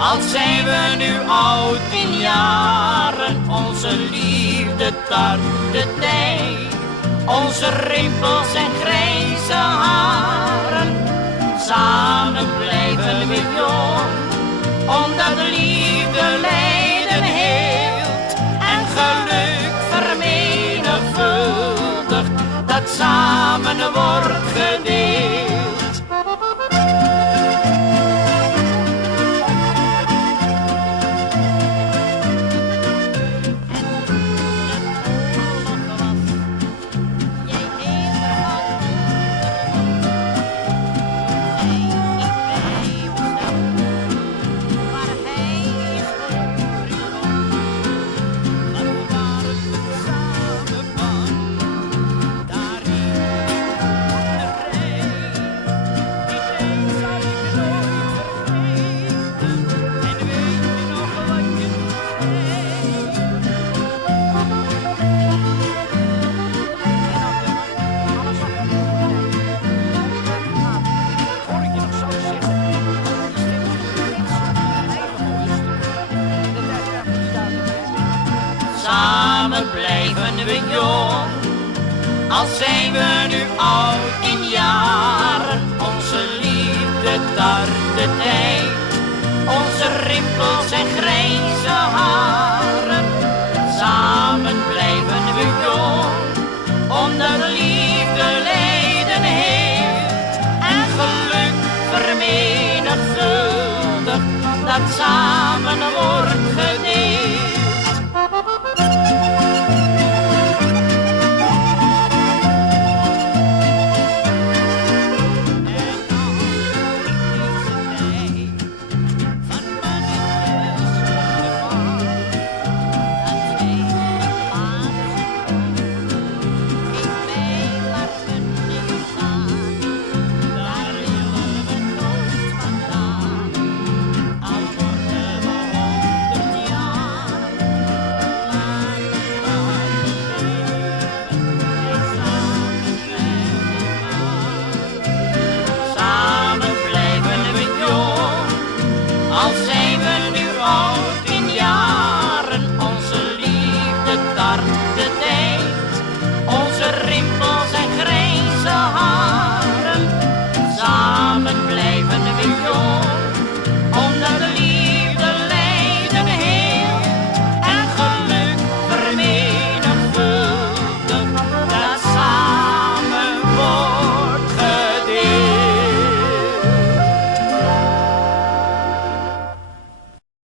Al zijn we nu oud in jaren, onze liefde tart de tijd. Onze rimpels en grijze haren, samen blijven we jong. Omdat liefde lijden heelt en geluk vermenigvuldigt, dat samen wordt gedeeld. Samen blijven we jong, al zijn we nu oud in jaren. Onze liefde tart de tijd, onze rimpels en grijze haren.